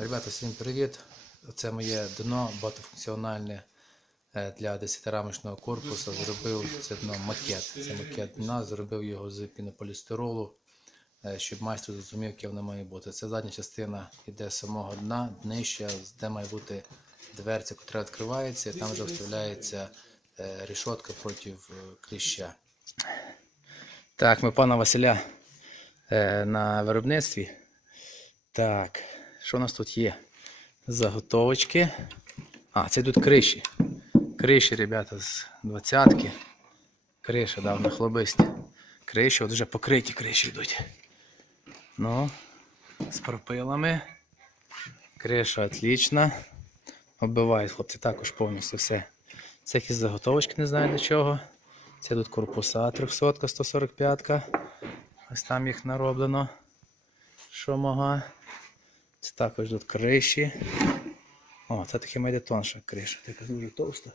Ребята, всім привіт! Це моє дно багатофункціональне е, для 10-рамочного корпусу. Зробив це дно макет. Це макет дна, зробив його з пінополістиролу, е, щоб майстер зрозумів, яке воно має бути. Це задня частина йде з самого дна, днища, де має бути дверця, яка відкривається, і там вже вставляється е, рішотка проти кліща. Так, ми пана Василя на виробництві. Так, що у нас тут є? Заготовочки. А, це тут криші. Криші, ребята, з двадцятки. Криша, да, на хлобисті. Криші, от вже покриті криші йдуть. Ну, з пропилами. Криша отлічна. Оббивають хлопці також повністю все. Це якісь заготовочки, не знаю для чого. Це тут корпуса 300 145 Ось там їх нароблено. Що Це також тут криші. О, це таки має тонша криша. Така дуже товста.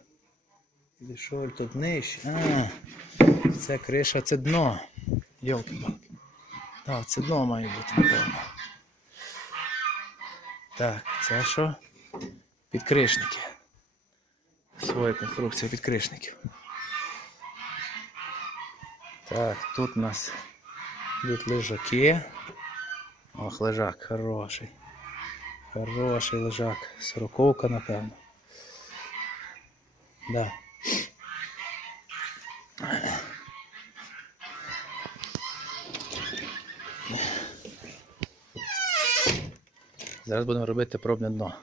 Що тут нижче? А, це криша, це дно. йолки палки Так, це дно має бути, напевно. Так, це що? Підкришники. Своя конструкція підкришників. Так, тут у нас йдуть лежаки. Ох, лежак хороший. Хороший лежак. Сороковка, напевно. Да. Зараз будемо робити пробне дно.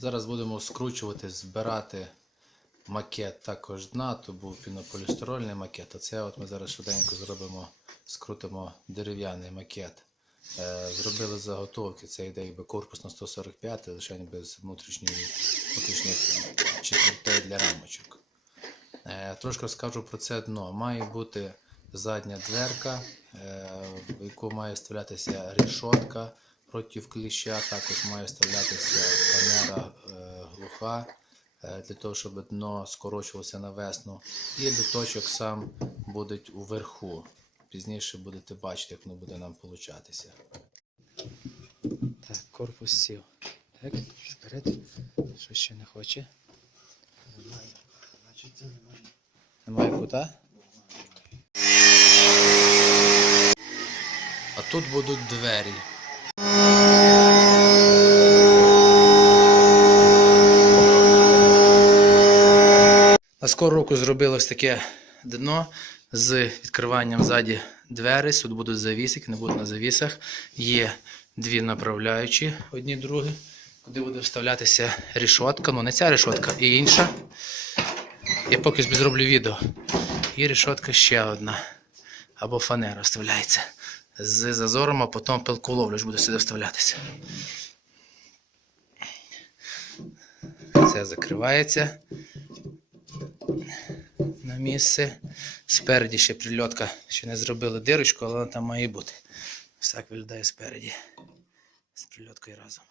Зараз будемо скручувати, збирати макет також дна, то був пінополістирольний макет. А це от ми зараз швиденько зробимо, скрутимо дерев'яний макет. Е, Зробили заготовки, це йде якби корпус на 145, лише без внутрішніх четвертей для рамочок. Е, Трошки розкажу про це дно. Має бути задня дверка, е, в яку має вставлятися рішотка проти кліща, також має вставлятися е, для того, щоб дно скорочувалося на весну. І биточок сам буде уверху. Пізніше будете бачити, як воно буде нам получатися. Так, корпус сів. Так, вперед. Що ще не хоче? Немає. Значить, це немає. Немає кута? А тут будуть двері. На скору руку зробили таке дно з відкриванням ззаді двері. Тут будуть завісики, не будуть на завісах. Є дві направляючі, одні другі, куди буде вставлятися рішотка. Ну, не ця рішотка, і інша. Я поки зроблю відео. І решетка ще одна. Або фанера вставляється. З зазором, а потім пилколовлюш буде сюди вставлятися. Це закривається місце. Спереді ще прильотка. Ще не зробили дирочку, але вона там має бути. Всяк виглядає спереді. З прильоткою разом.